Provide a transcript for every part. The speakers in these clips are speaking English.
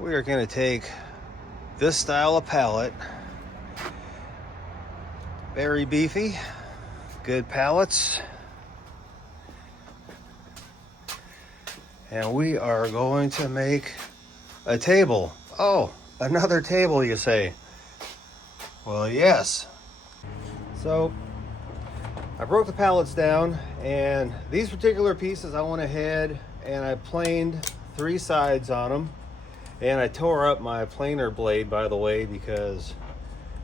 We are going to take this style of pallet, very beefy, good pallets, and we are going to make a table. Oh, another table, you say? Well, yes. So I broke the pallets down, and these particular pieces I went ahead and I planed 3 sides on them. And I tore up my planer blade, by the way, because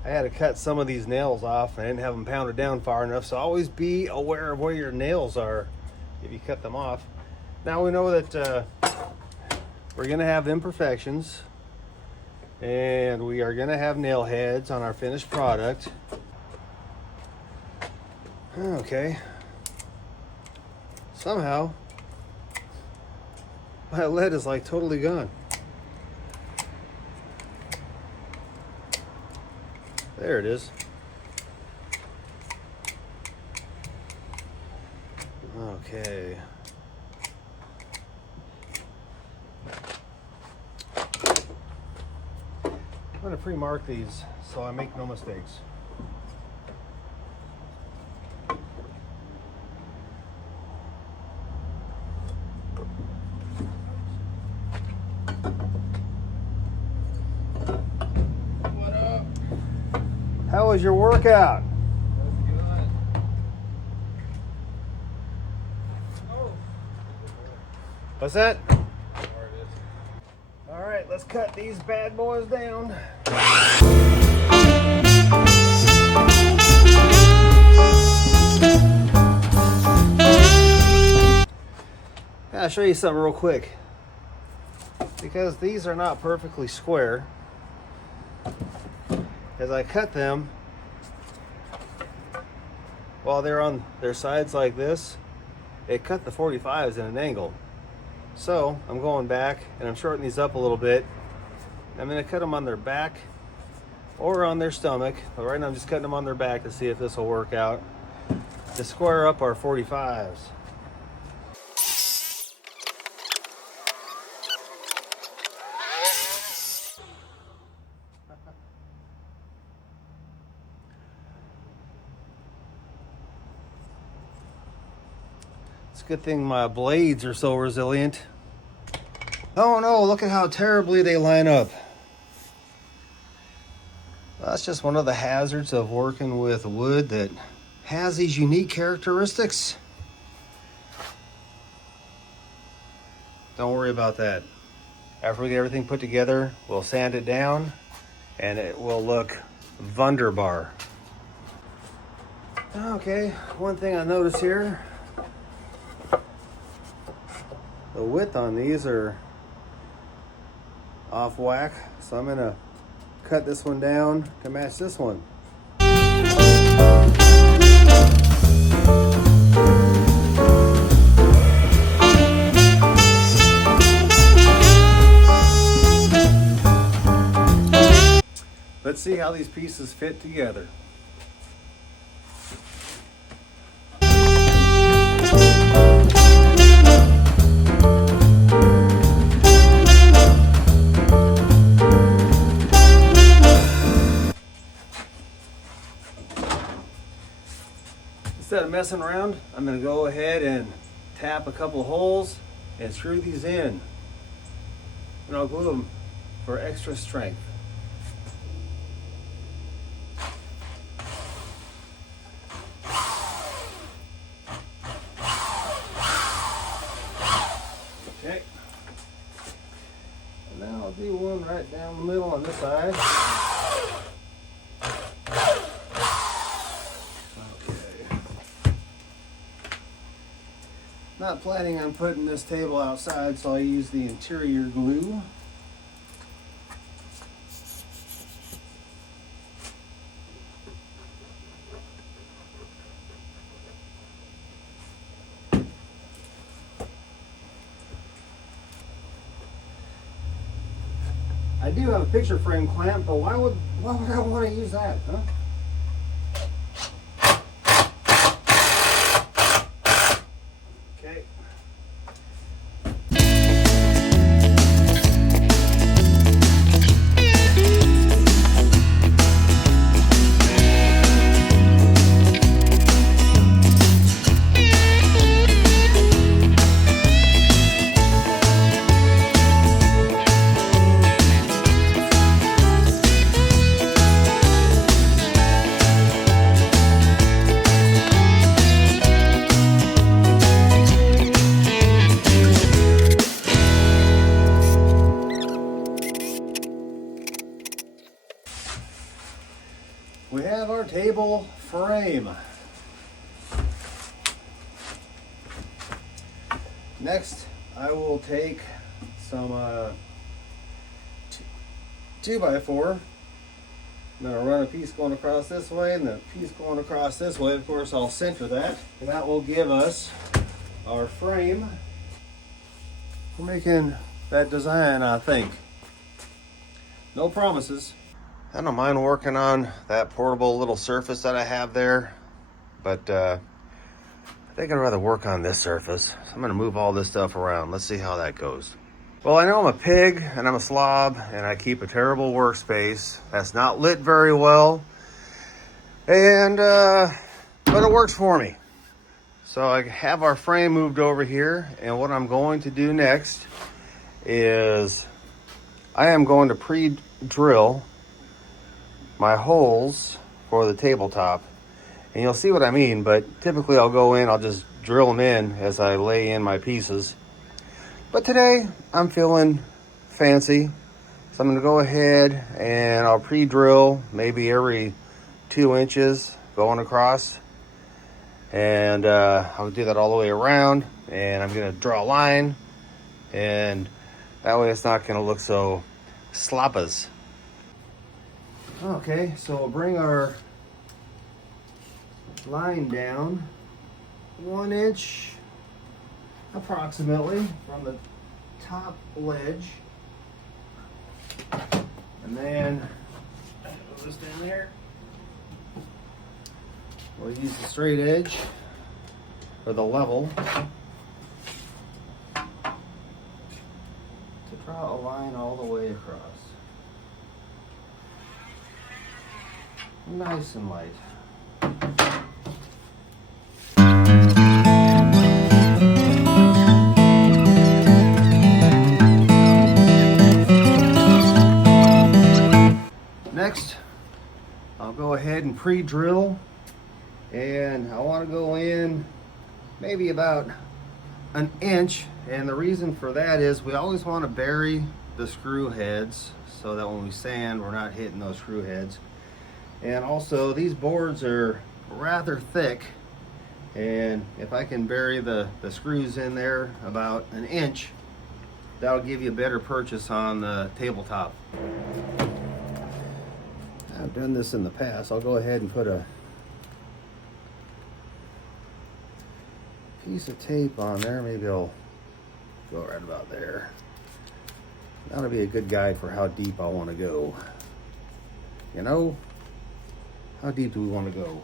I had to cut some of these nails off and I didn't have them pounded down far enough. So always be aware of where your nails are if you cut them off. Now we know that we're going to have imperfections, and we are going to have nail heads on our finished product. Okay. Somehow my lead is like totally gone. There it is. Okay. I'm going to pre-mark these so I make no mistakes. How was your workout? That's good. Oh. What's that? All right, let's cut these bad boys down. I'll show you something real quick. Because these are not perfectly square, as I cut them, while they're on their sides like this, it cut the 45s in an angle. So I'm going back and I'm shortening these up a little bit. I'm going to cut them on their back or on their stomach, but right now I'm just cutting them on their back to see if this will work out to square up our 45s. It's a good thing my blades are so resilient. Oh no, look at how terribly they line up. That's just one of the hazards of working with wood that has these unique characteristics. Don't worry about that. After we get everything put together, we'll sand it down and it will look wunderbar. Okay, one thing I noticed here, the width on these are off whack, so I'm gonna cut this one down to match this one. Let's see how these pieces fit together. Instead of messing around, I'm going to go ahead and tap a couple of holes and screw these in. And I'll glue them for extra strength. Okay. And now I'll do one right down the middle on this side. Not planning on putting this table outside, so I use the interior glue. I do have a picture frame clamp, but why would I want to use that, huh? Okay. We have our table frame. Next, I will take some 2x4. I'm going to run a piece going across this way and the piece going across this way. Of course, I'll center that. And that will give us our frame. We're making that design, I think. No promises. I don't mind working on that portable little surface that I have there, but I think I'd rather work on this surface. So I'm gonna move all this stuff around. Let's see how that goes. Well, I know I'm a pig and I'm a slob and I keep a terrible workspace that's not lit very well, and but it works for me. So I have our frame moved over here, and what I'm going to do next is I am going to pre-drill my holes for the tabletop. And you'll see what I mean, but typically I'll go in, I'll just drill them in as I lay in my pieces. But today I'm feeling fancy, so I'm gonna go ahead and I'll pre-drill maybe every 2 inches going across. And I'll do that all the way around, and I'm gonna draw a line, and that way it's not gonna look so sloppas. Okay, so we'll bring our line down 1 inch approximately from the top ledge, and then put this down there. We'll use the straight edge or the level to draw a line all the way across. Nice and light. Next, I'll go ahead and pre-drill, and I want to go in maybe about 1 inch, and the reason for that is we always want to bury the screw heads so that when we sand we're not hitting those screw heads. And also these boards are rather thick, and if I can bury the screws in there about 1 inch, that'll give you a better purchase on the tabletop. I've done this in the past. I'll go ahead and put a piece of tape on there. Maybe I'll go right about there. That'll be a good guide for how deep I want to go. You know, how deep do we want to go?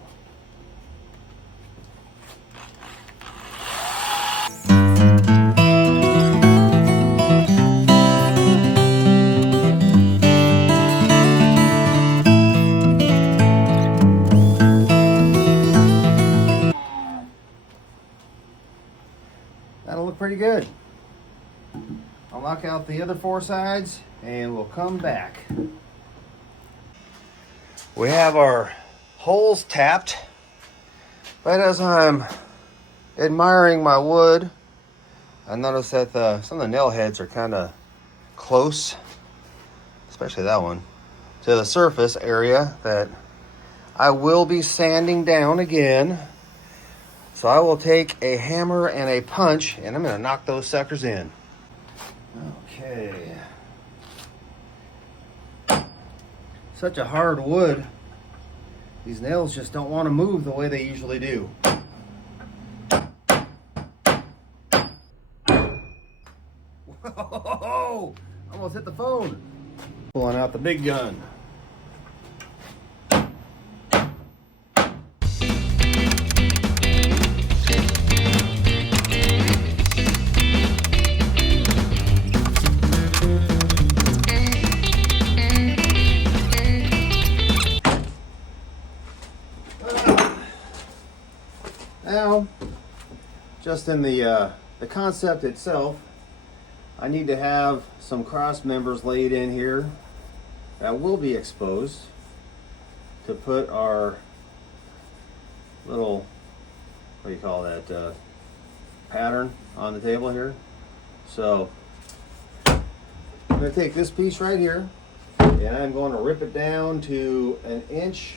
That'll look pretty good. I'll knock out the other 4 sides and we'll come back. We have our holes tapped, but as I'm admiring my wood, I noticed that some of the nail heads are kind of close, especially that one, to the surface area that I will be sanding down again. So I will take a hammer and a punch, and I'm going to knock those suckers in. Okay. Such a hard wood. These nails just don't want to move the way they usually do. Whoa! Almost hit the phone. Pulling out the big gun. Now, just in the concept itself, I need to have some cross members laid in here that will be exposed to put our little, what do you call that, pattern on the table here. So I'm going to take this piece right here, and I'm going to rip it down to 1 inch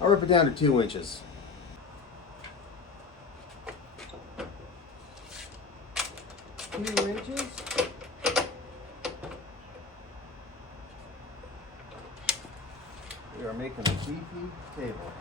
I'll rip it down to 2 inches. We are making a beefy table.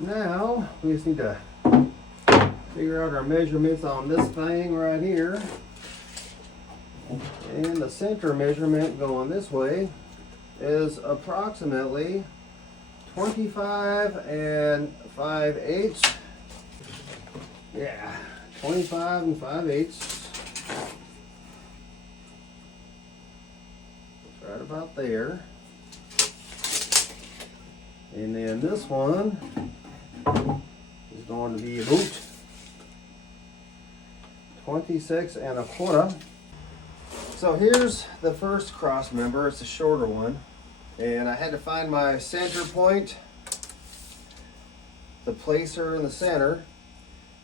Now we just need to figure out our measurements on this thing right here. And the center measurement going this way is approximately 25 and 5/8. Yeah, 25 and 5/8. Right about there. And then this one is going to be about 26 and a quarter. So here's the first cross member. It's a shorter one. And I had to find my center point to place her in the center.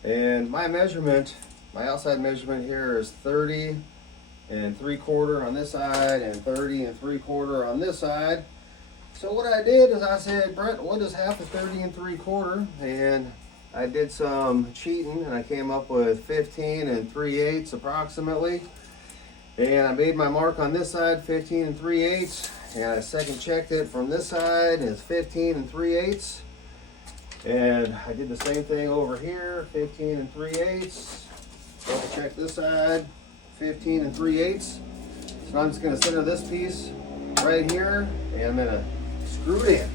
And my measurement, my outside measurement here is 30 and 3/4 on this side and 30 and 3/4 on this side. So what I did is I said, Brent, what is half of 30 and 3/4? And I did some cheating and I came up with 15 and 3/8 approximately. And I made my mark on this side, 15 and 3/8. And I second checked it from this side, it's 15 and 3/8. And I did the same thing over here, 15 and 3/8. Double check this side, 15 and 3/8. So I'm just gonna center this piece right here and I'm gonna screw it in.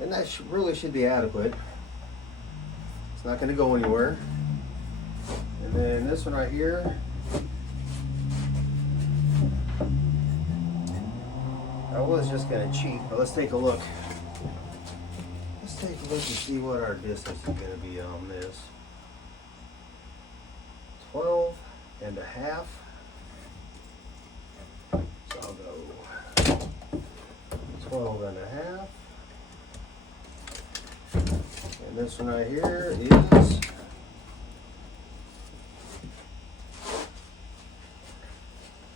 And that really should be adequate. It's not going to go anywhere. And then this one right here, I was just going to cheat, but let's take a look. Let's take a look and see what our distance is going to be on this. 12 and a half. So I'll go 12 and a half. And this one right here is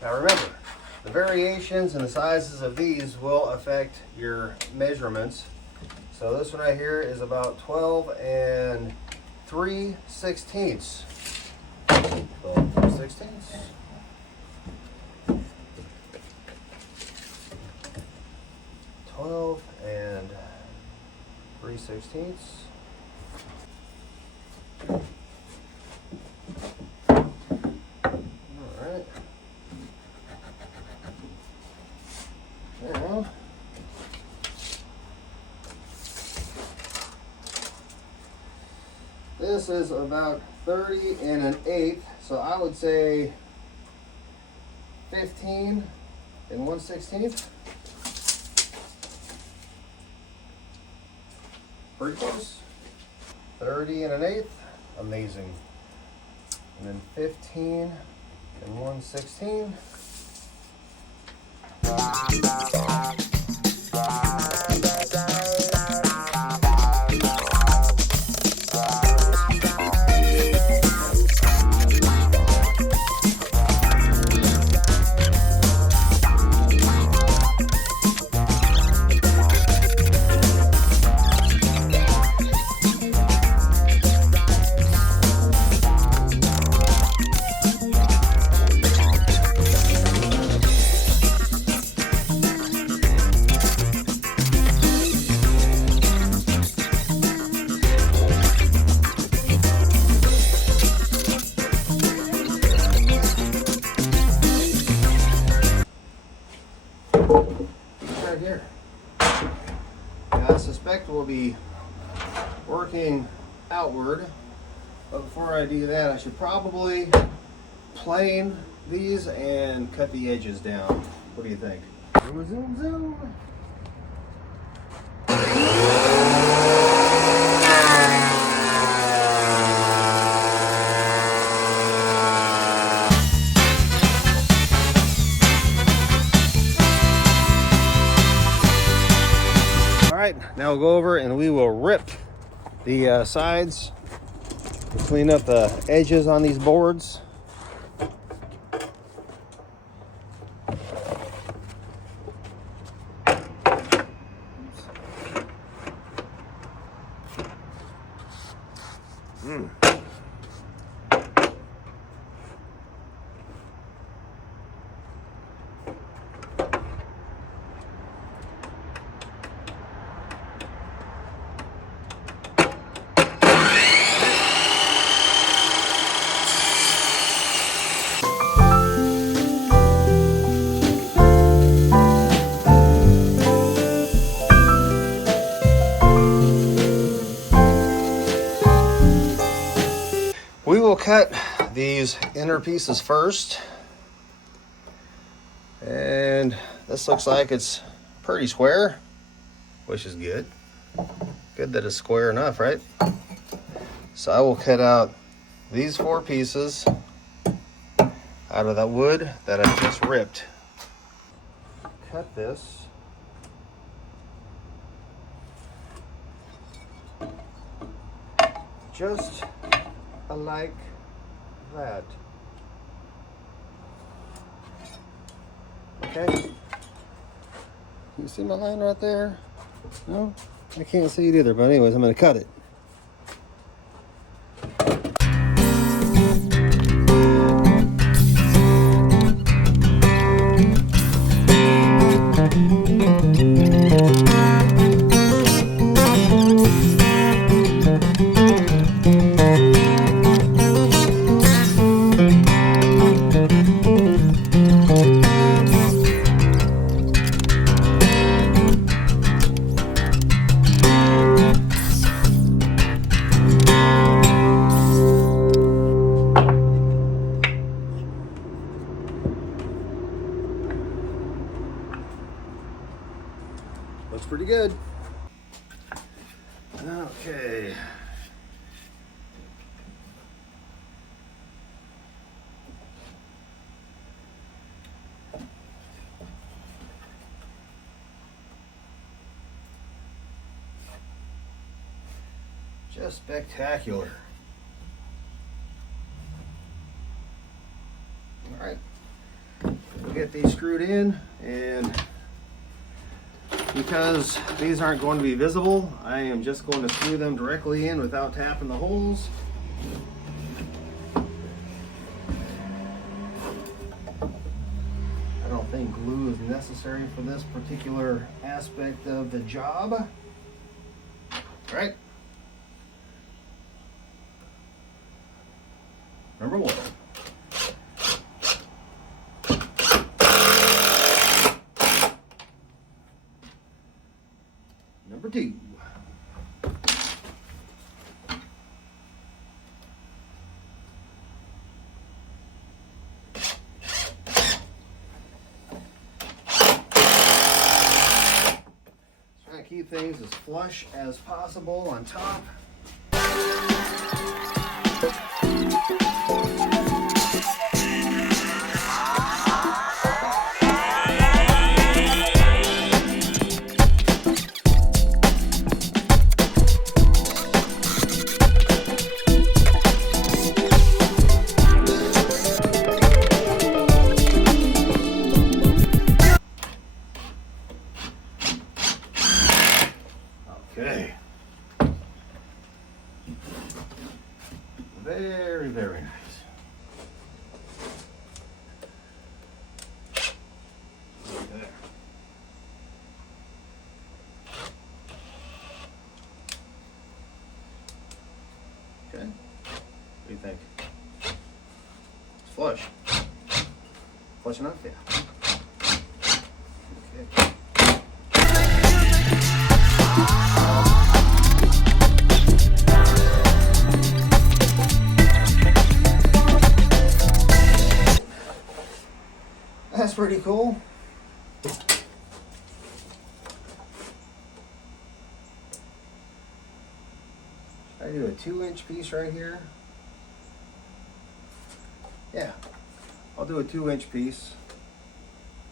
now remember, the variations and the sizes of these will affect your measurements. So this one right here is about 12 and 3/16. 12 and 3/16. 12 and 3/16. Alright. Now, this is about 30 and an eighth, so I would say 15 and 1/16. Pretty close. 30 and an eighth, amazing. And then 15 and 1/16. Right here. Now, I suspect we'll be working outward. But before I do that, I should probably plane these and cut the edges down. What do you think? Zoom, zoom, zoom. All right, now we'll go over and we will rip the sides, clean up the edges on these boards. We will cut these inner pieces first. And this looks like it's pretty square, which is good. Good that it's square enough, right? So I will cut out these 4 pieces out of that wood that I just ripped. Cut this. Just like that. Okay. You see my line right there? No? I can't see it either, but anyways, I'm going to cut it. Looks pretty good. Okay. Just spectacular. All right. We'll get these screwed in, and because these aren't going to be visible, I am just going to screw them directly in without tapping the holes. I don't think glue is necessary for this particular aspect of the job. All right. Number 1. Number 2. Trying to keep things as flush as possible on top. Okay. Very, very nice. There. Okay. What do you think? It's flush. Flush enough? Yeah. Okay. cool. Should I do a 2-inch piece right here? Yeah, I'll do a 2-inch piece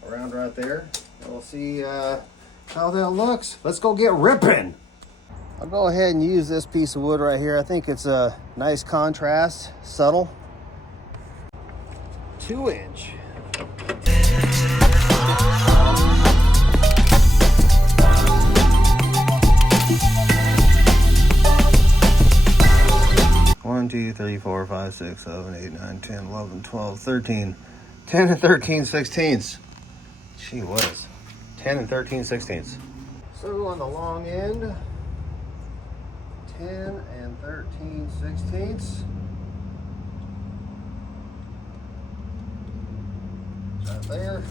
around right there, and we'll see how that looks. Let's go get ripping. I'll go ahead and use this piece of wood right here. I think it's a nice contrast, subtle. 2-inch. One, 2, 3, 4, 5, 6, 7, 8, 9, 10, 11, 12, 13. 10 and 13 sixteenths. Gee whiz. 10 and 13 sixteenths. So on the long end, 10 and 13 sixteenths. Right there.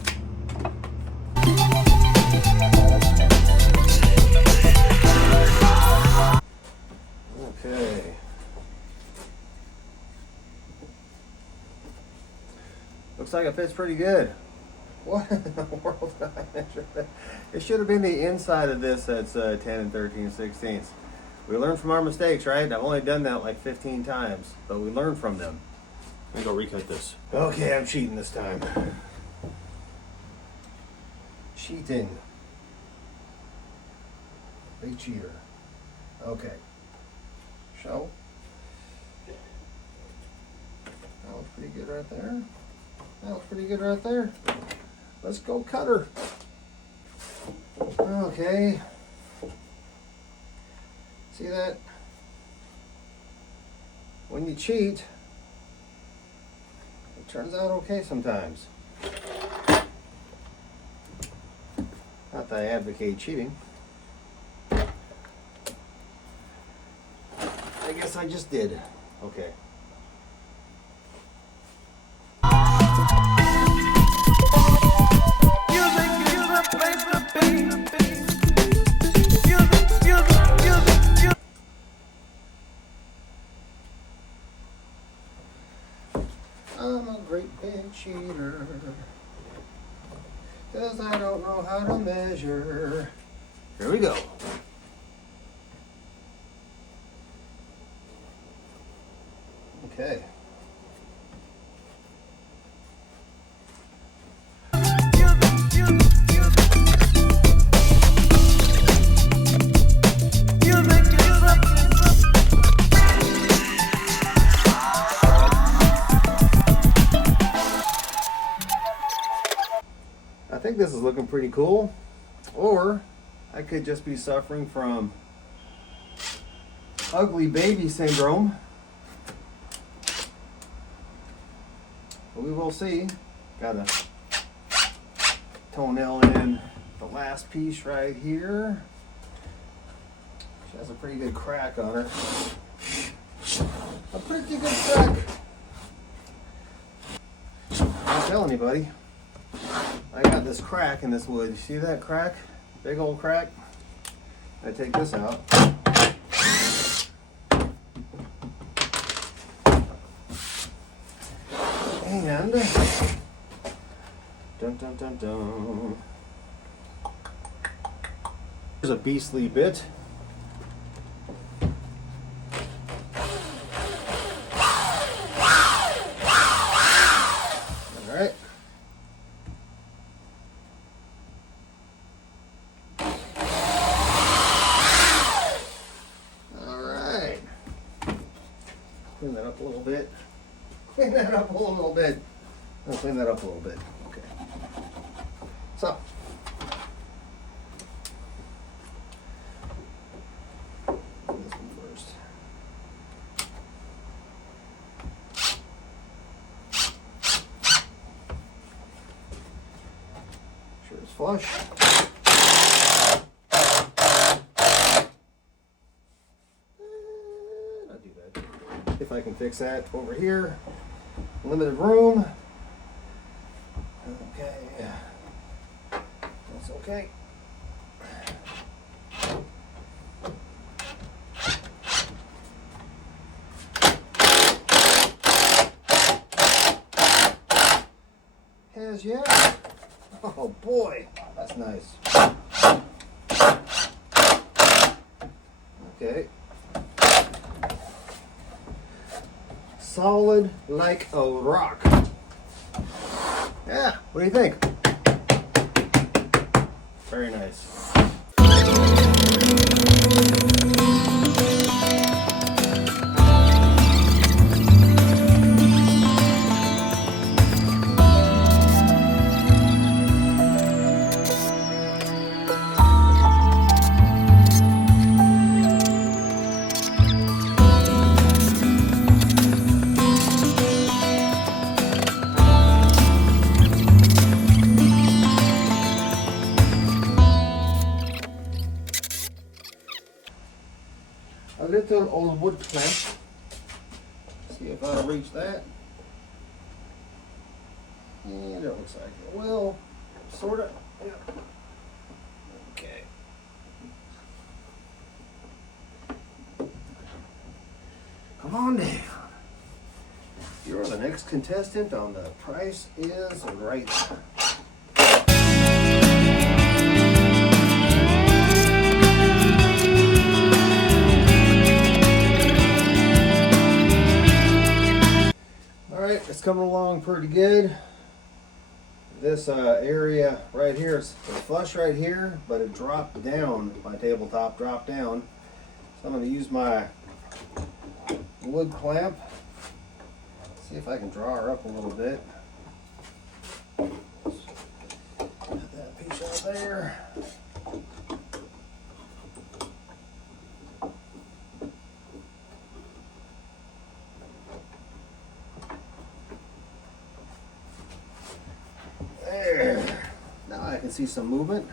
Okay. Looks like it fits pretty good. What in the world did I measure that? It should have been the inside of this that's 10 and 13 sixteenths. We learn from our mistakes, right? I've only done that like 15 times, but we learn from them. Let me go recut this. Okay, I'm cheating this time. Cheating. Big cheater. Okay. So, that looks pretty good right there. That looks pretty good right there. Let's go cut her. Okay. See that? When you cheat, it turns out okay sometimes. Not that I advocate cheating. I guess I just did. Okay. I'm a great big cheater, 'cause I don't know how to measure. Here we go. Okay. I think this is looking pretty cool, or I could just be suffering from ugly baby syndrome. But we will see. Got a toenail in the last piece right here. She has a pretty good crack on her. A pretty good crack. Don't tell anybody. I got this crack in this wood. You see that crack? Big old crack. I take this out. And dun dun dun dun. There's a beastly bit. All right. Clean that up a little bit. Clean that up a little bit. I'll clean that up a little bit. Okay. So. This one first. Sure it's flush. If I can fix that over here. Limited room. Okay. That's okay. Has yet. Oh boy, that's nice. Okay. Solid like a rock. Yeah, what do you think? Very nice. A little old wood clamp. See if I'll reach that. And it looks like it will. Sorta. Yeah. Okay. Come on down. You're the next contestant on The Price is Right. Alright, it's coming along pretty good. This area right here is flush right here, but it dropped down. My tabletop dropped down. So I'm going to use my wood clamp. See if I can draw her up a little bit. Put that piece out there. There. Now I can see some movement.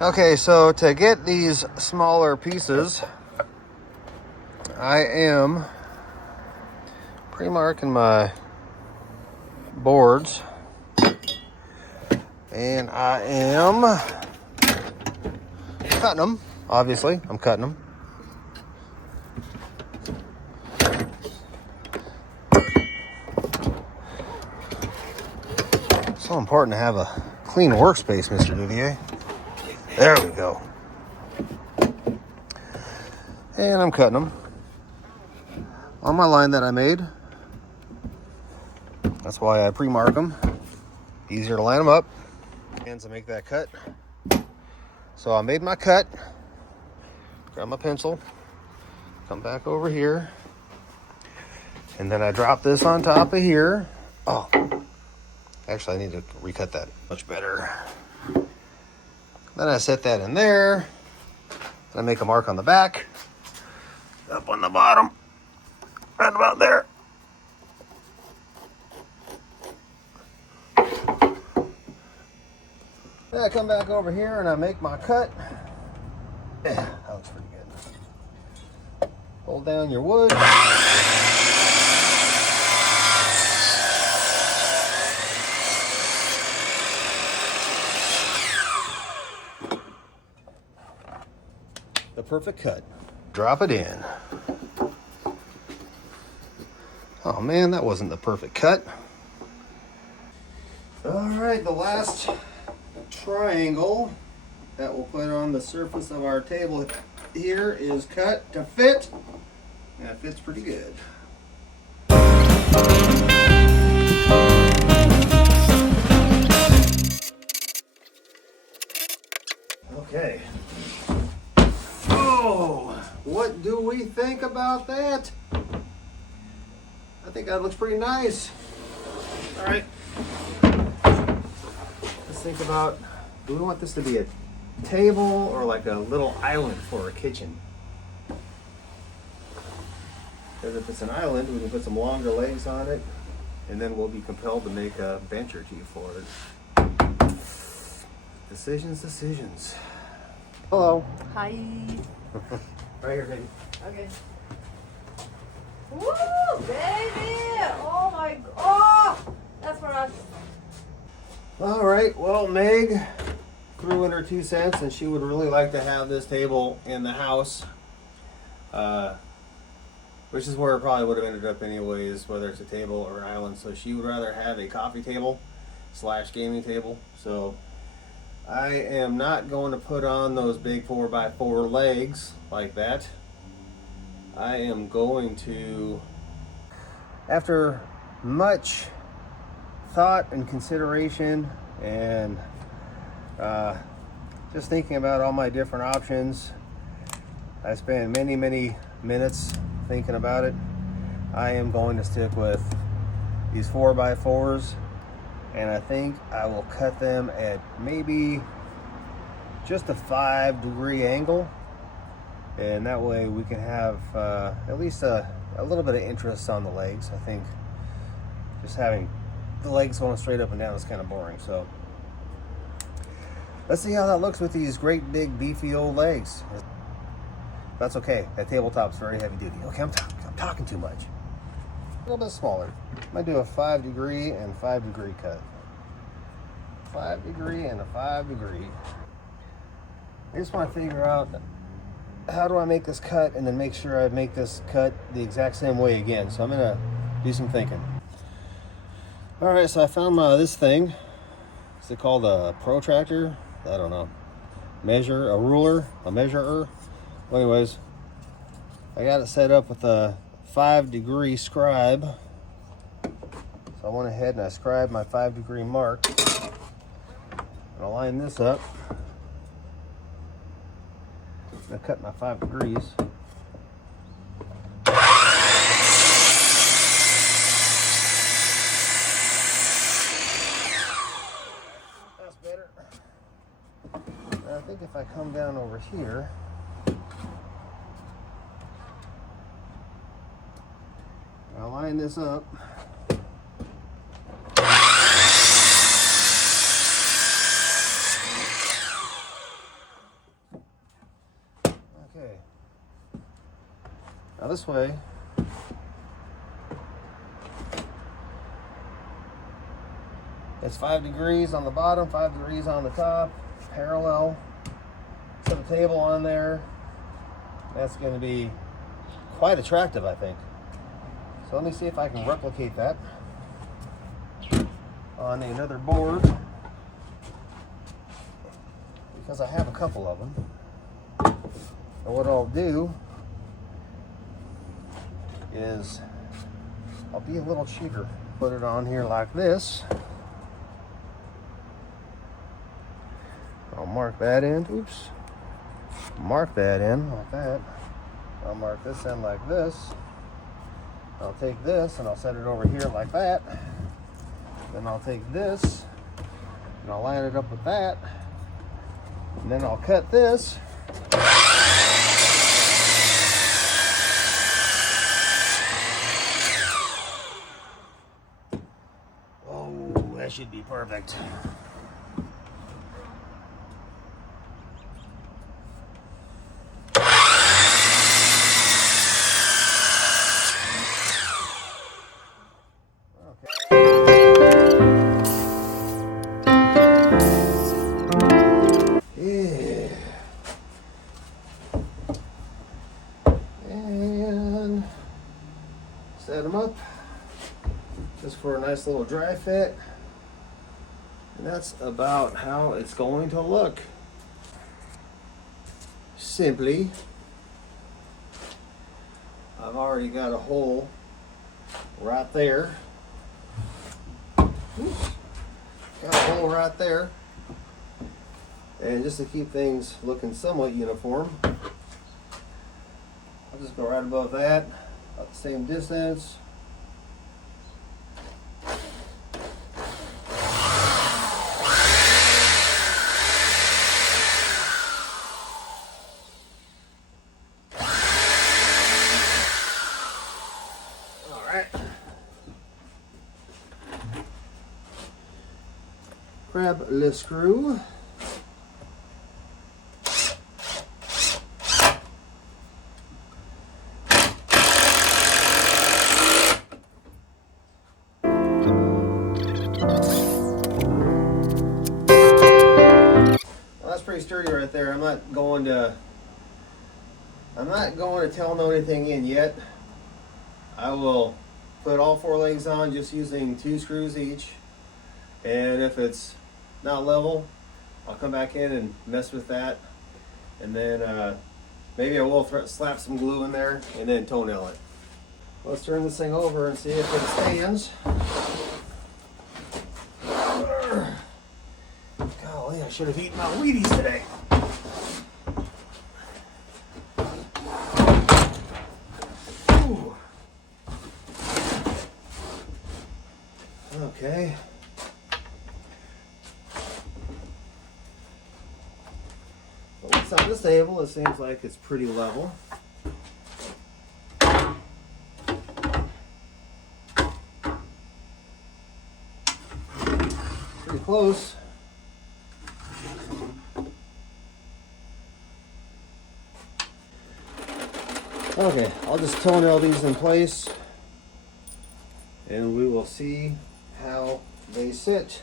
Okay, so to get these smaller pieces, I am pre-marking my boards, and I am cutting them. Obviously, I'm cutting them. So important to have a clean workspace, Mr. Duvier. There we go. And I'm cutting them on my line that I made. That's why I pre-mark them. Easier to line them up and to make that cut. So I made my cut. Grab my pencil. Come back over here. And then I drop this on top of here. Oh, actually I need to recut that much better. Then I set that in there. And I make a mark on the back. Up on the bottom. Right about there. Then I come back over here and I make my cut. Yeah, that looks pretty good. Hold down your wood. The perfect cut. Drop it in. Oh man, that wasn't the perfect cut. All right, the last triangle that we'll put on the surface of our table here is cut to fit, and it fits pretty good. Okay. Oh, what do we think about that? I think that looks pretty nice. All right. Let's think about, do we want this to be a table or like a little island for a kitchen? Because if it's an island, we can put some longer legs on it, and then we'll be compelled to make a bench or two for it. Decisions. Hello. Hi. Right here, baby. Okay. Woo, baby! Oh my, oh, that's for us. All right, well, Meg threw in her 2 cents, and she would really like to have this table in the house, which is where it probably would have ended up anyways, whether it's a table or island. So she would rather have a coffee table / gaming table. So I am not going to put on those big 4x4 legs like that. I am going to, after much thought and consideration and just thinking about all my different options, I spent many minutes thinking about it. I am going to stick with these 4x4s, and I think I will cut them at maybe just a 5-degree angle, and that way we can have at least a little bit of interest on the legs. I think just having the legs going straight up and down is kind of boring. So let's see how that looks with these great big beefy old legs. That's okay. That tabletop's very heavy duty. Okay, I'm talking too much. A little bit smaller. I might do a 5-degree and 5-degree cut. 5-degree and a 5-degree. I just want to figure out, how do I make this cut and then make sure I make this cut the exact same way again. So I'm gonna do some thinking. All right, so I found this thing. Is it called a protractor? I don't know. A ruler, a measurer. Well, anyways, I got it set up with a 5-degree scribe. So I went ahead and I scribed my 5-degree mark. And I'll line this up. I cut my 5 degrees. That's better. And I think if I come down over here, I'll line this up. Okay. Now this way, it's 5 degrees on the bottom, 5 degrees on the top, parallel to the table on there. That's going to be quite attractive, I think. So let me see if I can replicate that on another board, because I have a couple of them. And what I'll do is I'll be a little cheater. Put it on here like this. I'll mark that in. Oops. Mark that in like that. I'll mark this in like this. I'll take this and I'll set it over here like that. Then I'll take this and I'll line it up with that. And then I'll cut this. Oh, that should be perfect. Set them up just for a nice little dry fit, and that's about how it's going to look. Simply, I've already got a hole right there. Oops. Got a hole right there, and just to keep things looking somewhat uniform, I'll just go right above that. About the same distance. All right. Grab the screw. pretty sturdy right there. I'm not going to tell no anything in yet. I will put all 4 legs on just using 2 screws each. And if it's not level, I'll come back in and mess with that. And then maybe I will slap some glue in there and then toenail it. Let's turn this thing over and see if it stands. Golly, I should have eaten my Wheaties today. Ooh. Okay. Well, it's on this table. It seems like it's pretty level. Pretty close. Okay, I'll just toenail these in place and we will see how they sit.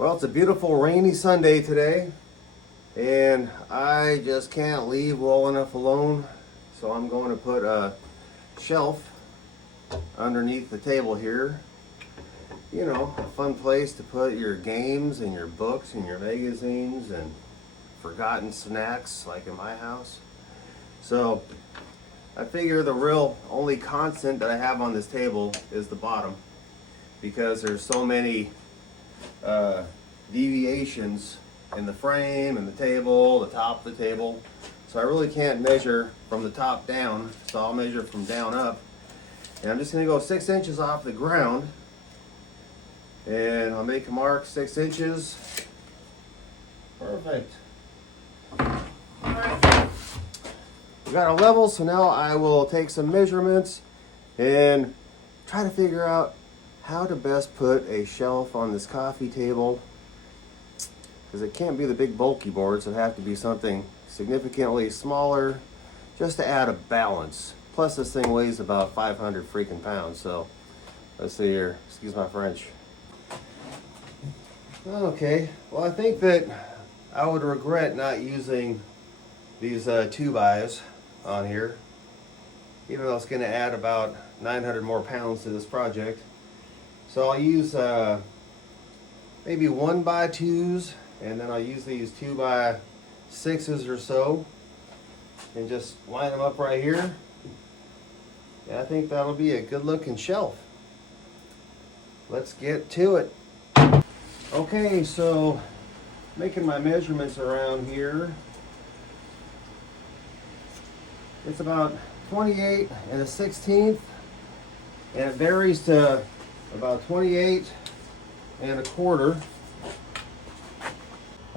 Well, it's a beautiful rainy Sunday today. And I just can't leave well enough alone, so I'm going to put a shelf underneath the table here. You know, a fun place to put your games and your books and your magazines and forgotten snacks like in my house. So I figure the real only constant that I have on this table is the bottom, because there's so many deviations in the frame and the table, the top of the table. So I really can't measure from the top down, so I'll measure from down up. And I'm just gonna go 6 inches off the ground, and I'll make a mark 6 inches. Perfect. Alright. We got our level, so now I will take some measurements and try to figure out how to best put a shelf on this coffee table, because it can't be the big bulky boards. It have to be something significantly smaller just to add a balance. Plus this thing weighs about 500 freaking pounds, so let's see here, excuse my French. Okay, well I think that I would regret not using these 2x on here, even though it's going to add about 900 more pounds to this project. So I'll use maybe 1x2s, and then I'll use these 2x6s or so and just line them up right here. And I think that'll be a good looking shelf. Let's get to it. Okay, so making my measurements around here. It's about 28 1/16, and it varies to about 28 1/4.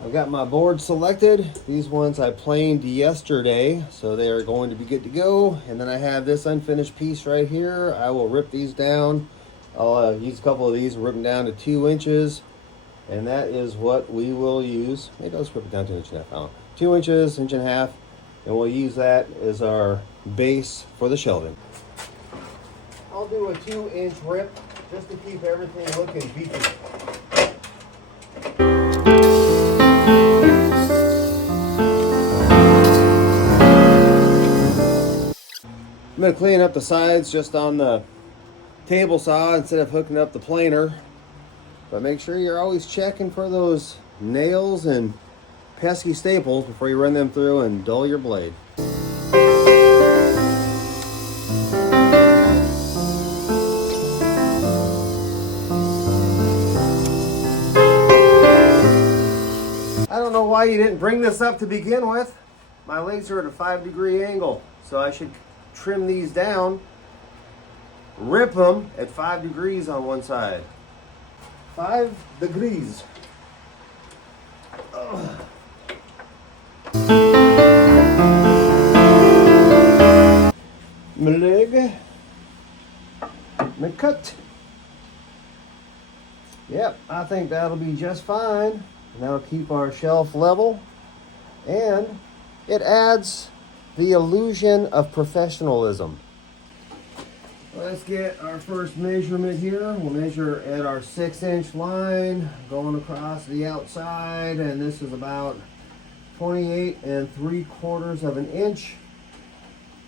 I've got my board selected. These ones I planed yesterday, so they are going to be good to go. And then I have this unfinished piece right here. I will rip these down. I'll use a couple of these and rip them down to 2 inches. And that is what we will use. Maybe I'll just rip it down to 1.5 inches. I don't know. 2 inches, 1.5 inches. And we'll use that as our base for the shelving. I'll do a 2-inch rip just to keep everything looking beefy. I'm going to clean up the sides just on the table saw instead of hooking up the planer. But make sure you're always checking for those nails and pesky staples before you run them through and dull your blade. I don't know why you didn't bring this up to begin with. My legs are at a 5-degree angle, so I should trim these down, rip them at 5 degrees on one side. 5 degrees. Ugh. My leg, my cut. Yep, I think that'll be just fine. And that'll keep our shelf level. And it adds the illusion of professionalism. Let's get our first measurement here. We'll measure at our 6-inch line going across the outside, and this is about 28 3/4 of an inch.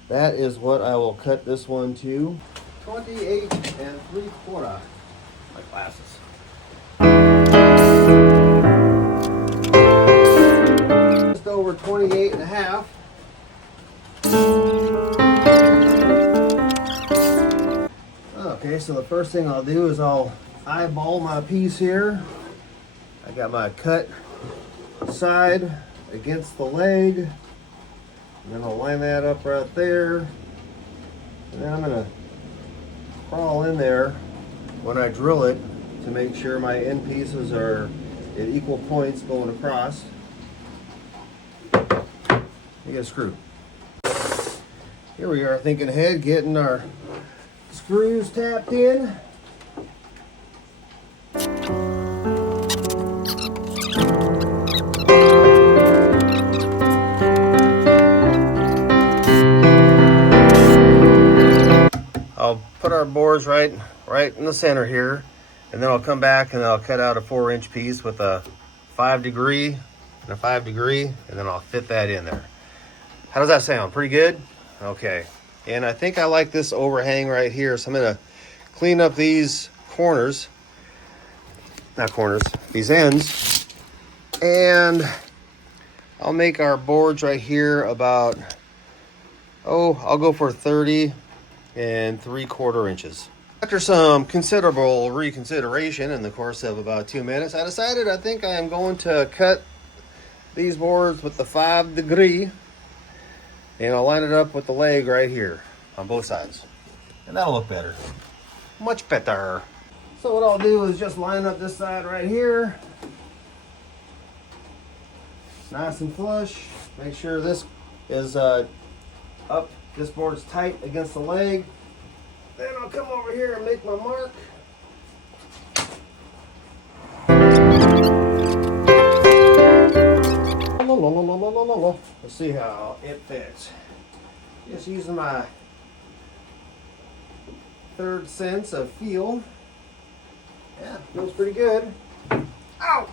That is what I will cut this one to. 28 3/4. My glasses. Just over 28 and a half. Okay, so the first thing I'll do is I'll eyeball my piece here. I got my cut side against the leg. And then I'll line that up right there. And then I'm gonna crawl in there when I drill it to make sure my end pieces are at equal points going across. You get a screw. Here we are thinking ahead, getting our screws tapped in. I'll put our boards right in the center here, and then I'll come back and I'll cut out a 4-inch piece with a 5 degree and a 5 degree, and then I'll fit that in there. How does that sound? Pretty good? Okay. And I think I like this overhang right here, so I'm gonna clean up these corners, these ends, and I'll make our boards right here about, I'll go for 30 3/4 inches. After some considerable reconsideration in the course of about 2 minutes, I decided I think I am going to cut these boards with the 5 degree, and I'll line it up with the leg right here on both sides. And that'll look better. Much better. So what I'll do is just line up this side right here. Nice and flush. Make sure this is up. This board's tight against the leg. Then I'll come over here and make my mark. Let's see how it fits. Just using my third sense of feel. Yeah, feels pretty good. Ow!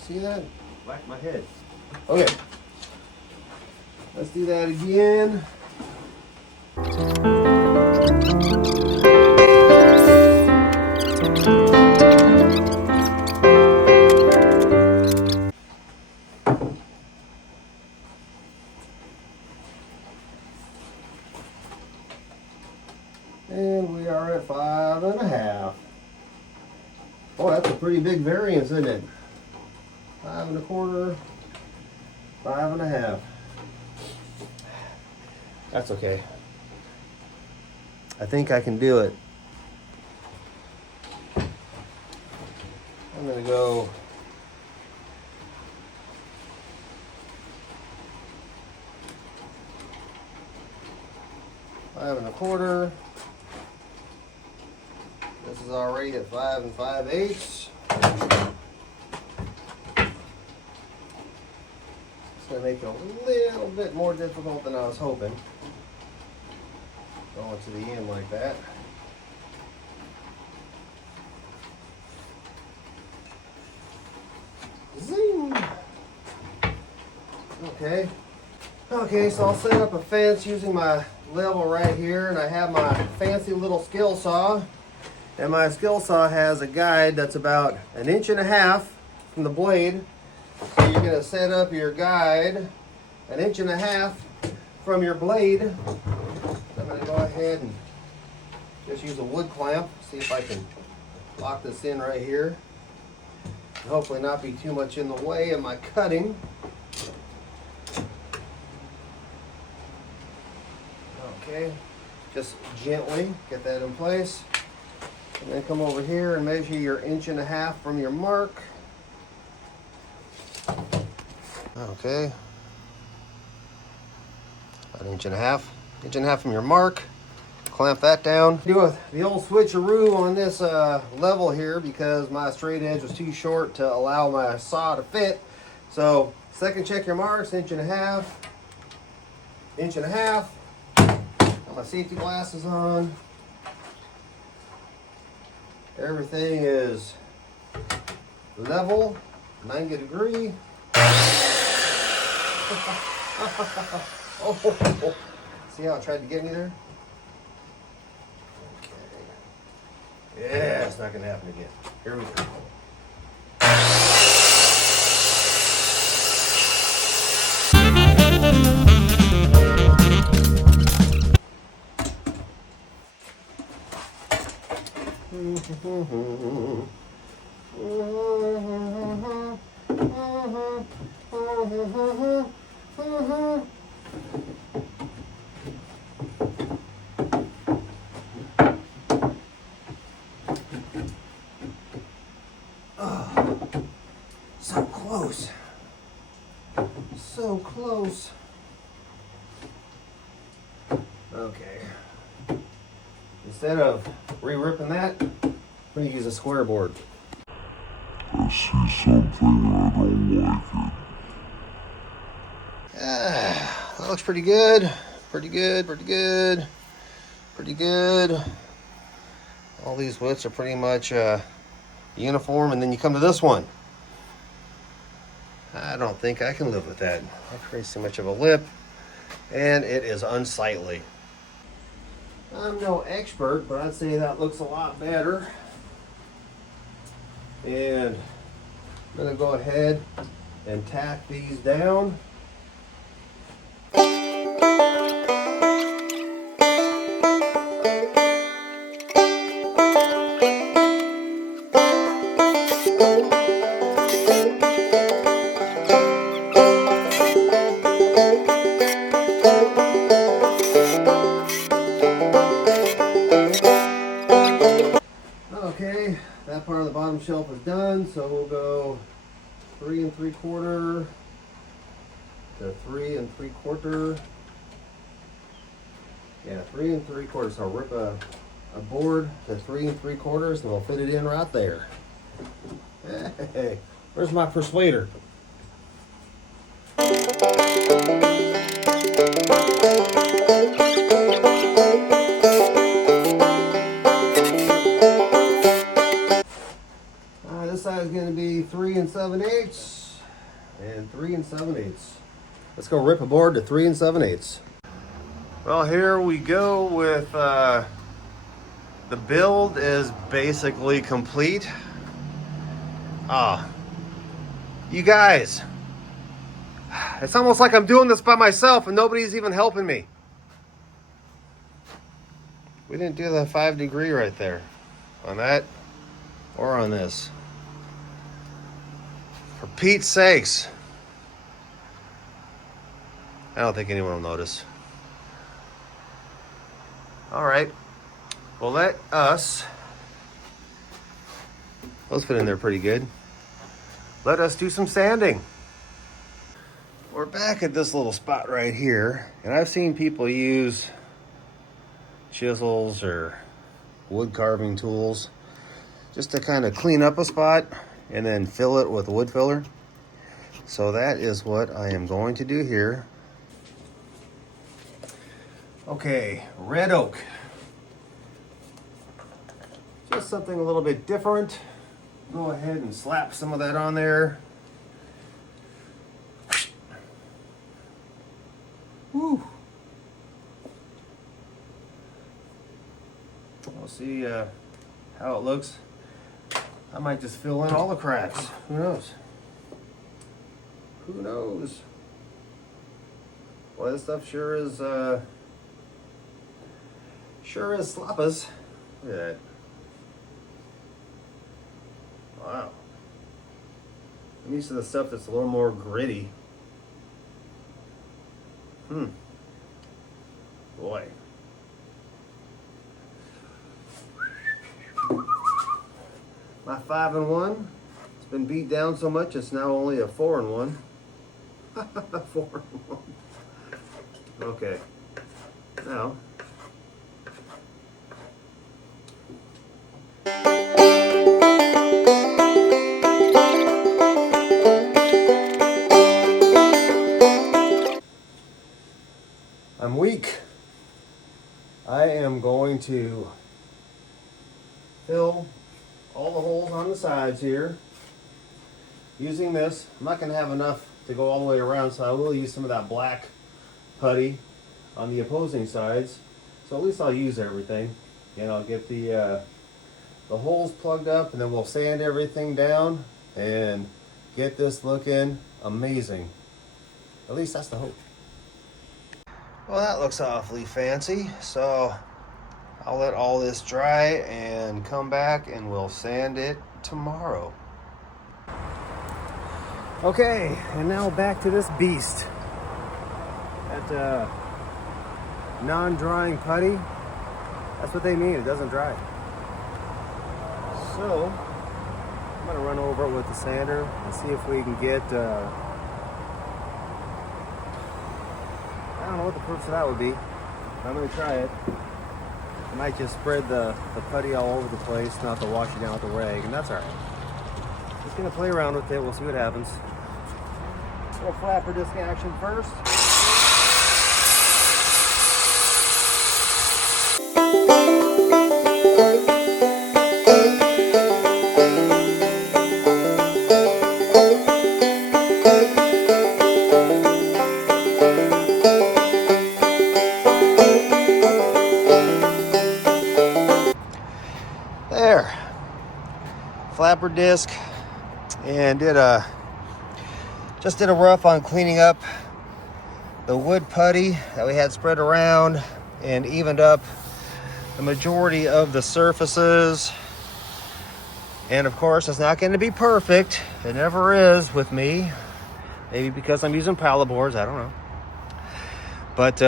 See that? Whacked my head. Okay. Let's do that again. And we are at 5 1/2. Boy, that's a pretty big variance, isn't it? 5 1/4, 5 1/2. That's okay. I think I can do it. I'm gonna go five and a quarter. This is already at 5 5/8. It's gonna make it a little bit more difficult than I was hoping. Going to the end like that. Zing! Okay. Okay, so I'll set up a fence using my level right here, and I have my fancy little skill saw. And my skill saw has a guide that's about 1.5 inches from the blade. So you're gonna set up your guide 1.5 inches from your blade. I'm going to go ahead and just use a wood clamp, see if I can lock this in right here. And hopefully not be too much in the way of my cutting. Okay, just gently get that in place. And then come over here and measure your 1.5 inches from your mark. Okay. About 1.5 inches. 1.5 inches from your mark. clamp that down. Do the old switcheroo on this level here because my straight edge was too short to allow my saw to fit. So second check your marks, inch and a half. Got my safety glasses on. Everything is level, 90 degree. Oh, see how it tried to get me there? Okay. Yeah, it's not gonna happen again. Here we go. Oh, so close. So close. Okay. Instead of re-ripping that, I'm going to use a square board. I see something and I don't like it. That looks pretty good. Pretty good. All these widths are pretty much uniform, and then you come to this one. I don't think I can live with that. That creates too much of a lip, and it is unsightly. I'm no expert, but I'd say that looks a lot better. And I'm going to go ahead and tack these down. Okay, that part of the bottom shelf is done, so we'll go 3 3/4 to 3 3/4. Yeah, 3 3/4. So I'll rip a board to 3 3/4 and we'll fit it in right there. Hey, where's my persuader? This side is going to be 3 7/8 and 3 7/8. Let's go rip a board to 3 7/8. Well, here we go with the build is basically complete. You guys, it's almost like I'm doing this by myself and nobody's even helping me. We didn't do the 5 degree right there on that or on this. For Pete's sakes. I don't think anyone will notice. All right. Well, those fit in there pretty good. Let us do some sanding. We're back at this little spot right here, and I've seen people use chisels or wood carving tools just to kind of clean up a spot and then fill it with wood filler. So that is what I am going to do here. Okay, red oak. Just something a little bit different. Go ahead and slap some of that on there. Woo. We'll see how it looks. I might just fill in all the cracks. Who knows? Who knows? Well, this stuff sure is sloppers. Look at that. Wow. I'm used to the stuff that's a little more gritty. Boy. My 5-in-1, it's been beat down so much it's now only a 4-in-1. 4-in-1. Okay. Now, to fill all the holes on the sides here using this. I'm not going to have enough to go all the way around, so I will use some of that black putty on the opposing sides. So at least I'll use everything, and I'll get the holes plugged up, and then we'll sand everything down and get this looking amazing. At least that's the hope. Well, that looks awfully fancy, so I'll let all this dry and come back and we'll sand it tomorrow. Okay, and now back to this beast. That non-drying putty, that's what they mean, it doesn't dry. So, I'm gonna run over it with the sander and see if we can get, I don't know what the purpose of that would be, but I'm gonna try it. I might just spread the putty all over the place, not to wash it down with the rag, and that's alright. Just gonna play around with it, we'll see what happens. A little flapper disc action first. There, flapper disc, and just did a rough on cleaning up the wood putty that we had spread around and evened up the majority of the surfaces. And of course, it's not going to be perfect. It never is with me. Maybe because I'm using pallet boards, I don't know. But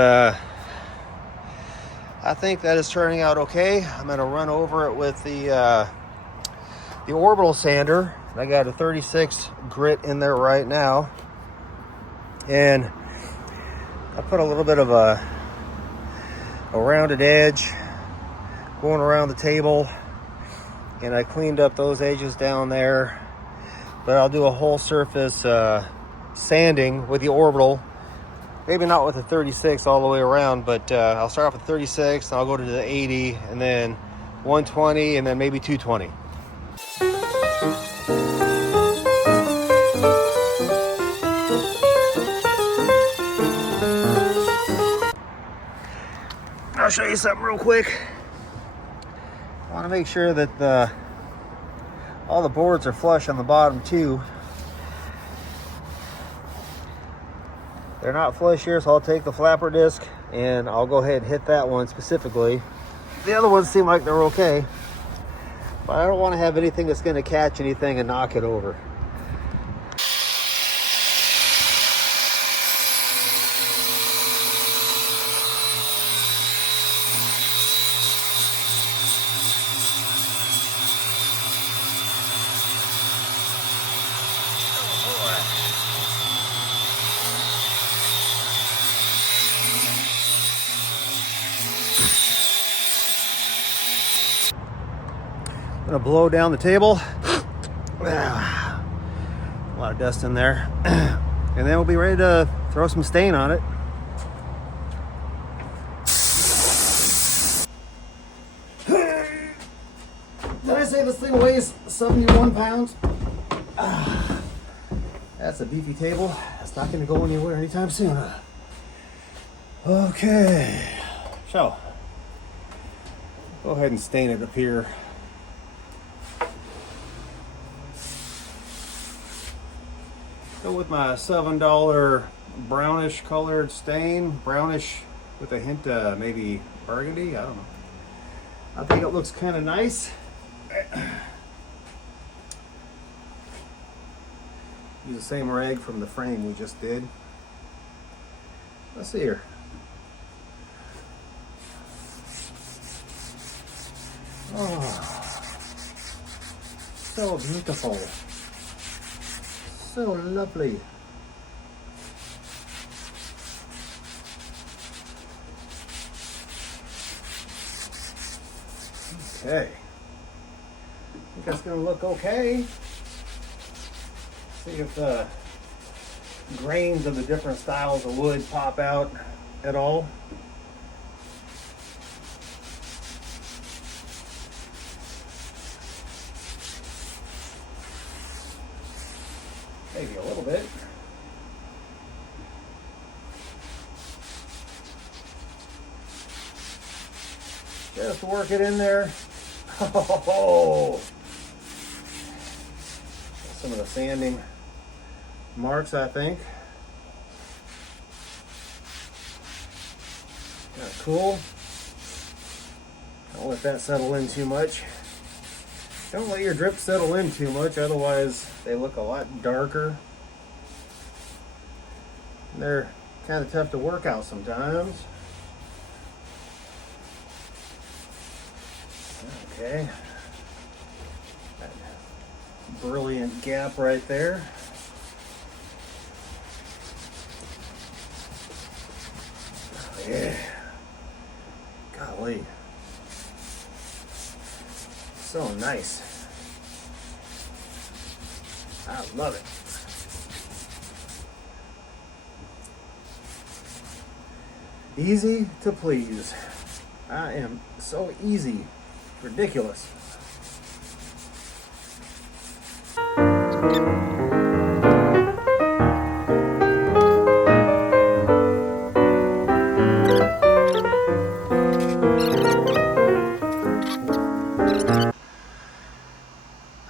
I think that is turning out okay. I'm going to run over it with the orbital sander. I got a 36 grit in there right now. And I put a little bit of a rounded edge going around the table. And I cleaned up those edges down there. But I'll do a whole surface sanding with the orbital. Maybe not with the 36 all the way around, but I'll start off with 36, and I'll go to the 80, and then 120, and then maybe 220. I'll show you something real quick. I want to make sure that all the boards are flush on the bottom too. They're not flush here, so I'll take the flapper disc and I'll go ahead and hit that one specifically. The other ones seem like they're okay, but I don't want to have anything that's going to catch anything and knock it over. I'm gonna blow down the table. A lot of dust in there. And then we'll be ready to throw some stain on it. Did I say this thing weighs 71 pounds? That's a beefy table. That's not gonna go anywhere anytime soon. Okay, so go ahead and stain it up here. Go with my $7 brownish colored stain, brownish with a hint of maybe burgundy, I don't know. I think it looks kind of nice. Use the same rag from the frame we just did. Let's see here. Oh, so beautiful. So lovely. Okay. I think that's going to look okay. See if the grains of the different styles of wood pop out at all. Maybe a little bit. Just work it in there. Oh, some of the sanding marks, I think. Kind of cool. Don't let that settle in too much. Don't let your drip settle in too much, otherwise they look a lot darker. And they're kind of tough to work out sometimes. Okay. That brilliant gap right there. Oh, yeah. Golly. So nice. I love it. Easy to please. I am so easy. Ridiculous.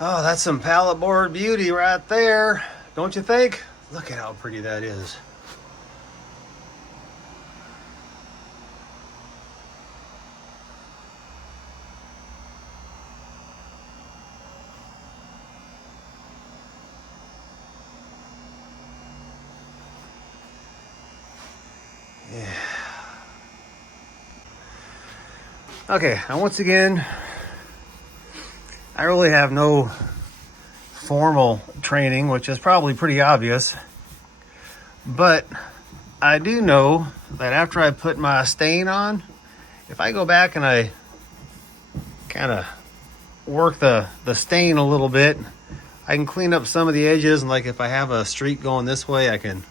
Oh, that's some pallet board beauty right there, don't you think? Look at how pretty that is. Yeah. Okay, now once again, I really have no formal training, which is probably pretty obvious, but I do know that after I put my stain on, if I go back and I kind of work the stain a little bit, I can clean up some of the edges, and like if I have a streak going this way, I can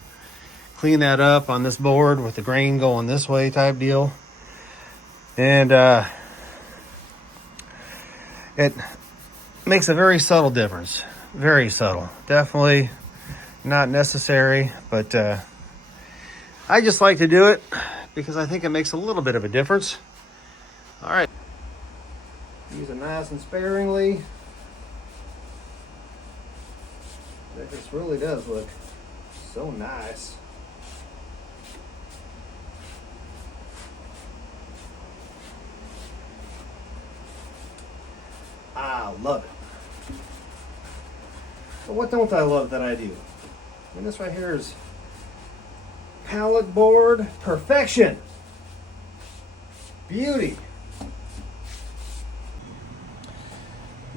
clean that up on this board with the grain going this way type deal. And it makes a very subtle difference. Very subtle. Definitely not necessary, but I just like to do it because I think it makes a little bit of a difference. All right. Use it nice and sparingly. This really does look so nice. I love it. But what don't I love that I do? I mean, this right here is pallet board perfection. Beauty.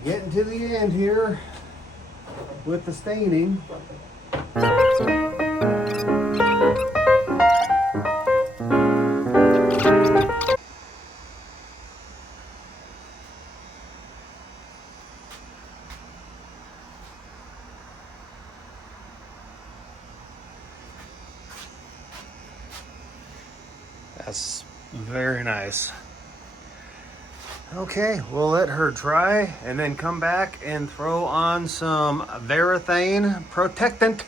Getting to the end here with the staining. That's very nice. Okay, we'll let her dry and then come back and throw on some Varathane protectant.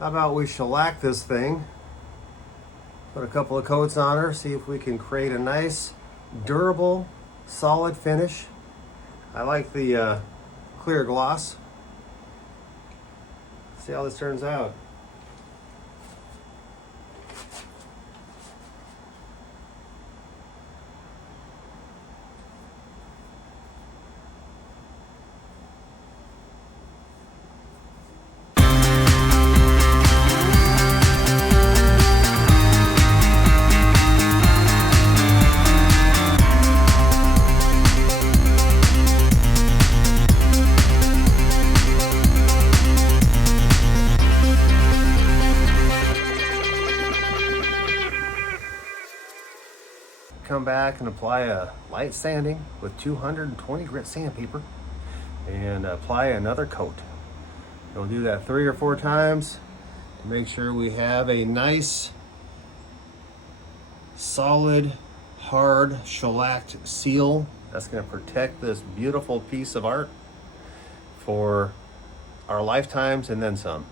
How about we shellac this thing, put a couple of coats on her, see if we can create a nice, durable, solid finish. I like the clear gloss. See how this turns out. Come back and apply a light sanding with 220 grit sandpaper and apply another coat. We'll do that 3 or 4 times to make sure we have a nice, solid, hard, shellacked seal that's going to protect this beautiful piece of art for our lifetimes and then some.